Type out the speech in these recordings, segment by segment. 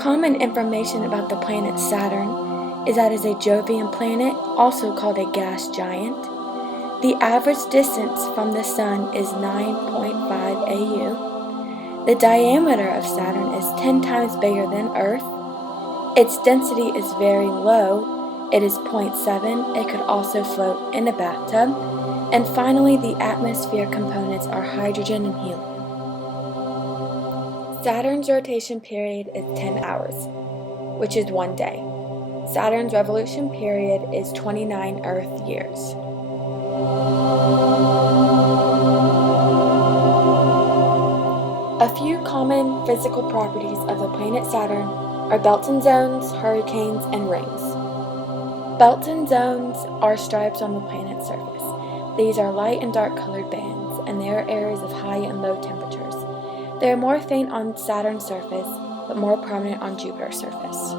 Common information about the planet Saturn is that it is a Jovian planet, also called a gas giant. The average distance from the Sun is 9.5 AU. The diameter of Saturn is 10 times bigger than Earth. Its density is very low. It is 0.7. It could also float in a bathtub. And finally, the atmosphere components are hydrogen and helium. Saturn's rotation period is 10 hours, which is 1 day. Saturn's revolution period is 29 Earth years. A few common physical properties of the planet Saturn are belts and zones, hurricanes, and rings. Belts and zones are stripes on the planet's surface. These are light and dark colored bands, and they are areas of high and low temperatures. They are more faint on Saturn's surface, but more prominent on Jupiter's surface.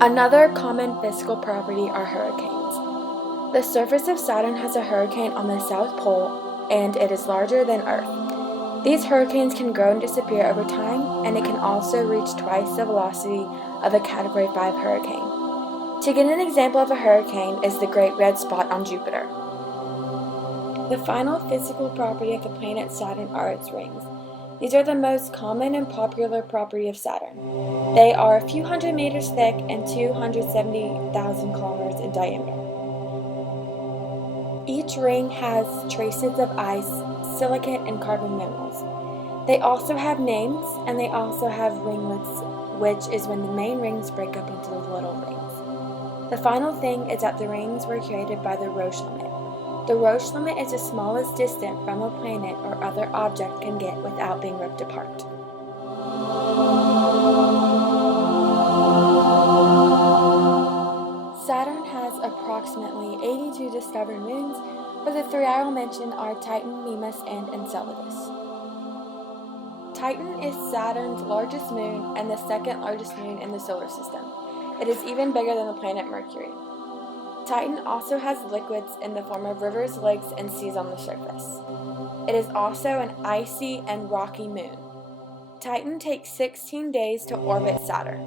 Another common physical property are hurricanes. The surface of Saturn has a hurricane on the South Pole, and it is larger than Earth. These hurricanes can grow and disappear over time, and it can also reach twice the velocity of a Category 5 hurricane. To get an example of a hurricane is the Great Red Spot on Jupiter. The final physical property of the planet Saturn are its rings. These are the most common and popular property of Saturn. They are a few hundred meters thick and 270,000 kilometers in diameter. Each ring has traces of ice, silicate, and carbon minerals. They also have names, and they also have ringlets, which is when the main rings break up into little rings. The final thing is that the rings were created by the Roche limit. The Roche limit is the smallest distance from a planet or other object can get without being ripped apart. Saturn has approximately 82 discovered moons, but the three I will mention are Titan, Mimas, and Enceladus. Titan is Saturn's largest moon and the second largest moon in the solar system. It is even bigger than the planet Mercury. Titan also has liquids in the form of rivers, lakes, and seas on the surface. It is also an icy and rocky moon. Titan takes 16 days to orbit Saturn.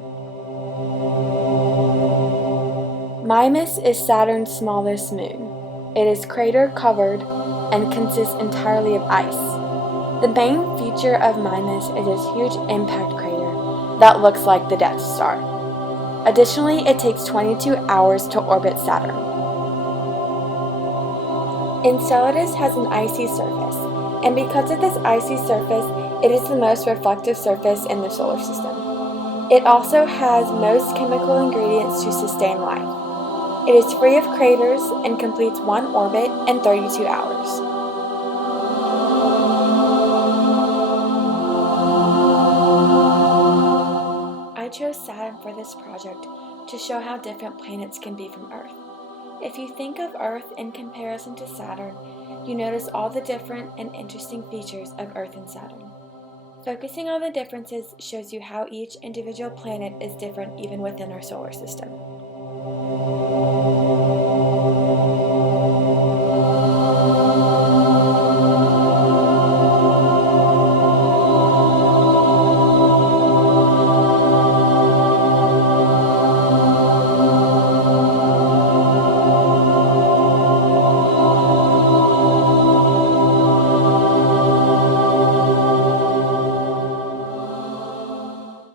Mimas is Saturn's smallest moon. It is crater-covered and consists entirely of ice. The main feature of Mimas is its huge impact crater that looks like the Death Star. Additionally, it takes 22 hours to orbit Saturn. Enceladus has an icy surface, and because of this icy surface, it is the most reflective surface in the solar system. It also has most chemical ingredients to sustain life. It is free of craters and completes one orbit in 32 hours. I chose Saturn for this project to show how different planets can be from Earth. If you think of Earth in comparison to Saturn, you notice all the different and interesting features of Earth and Saturn. Focusing on the differences shows you how each individual planet is different even within our solar system.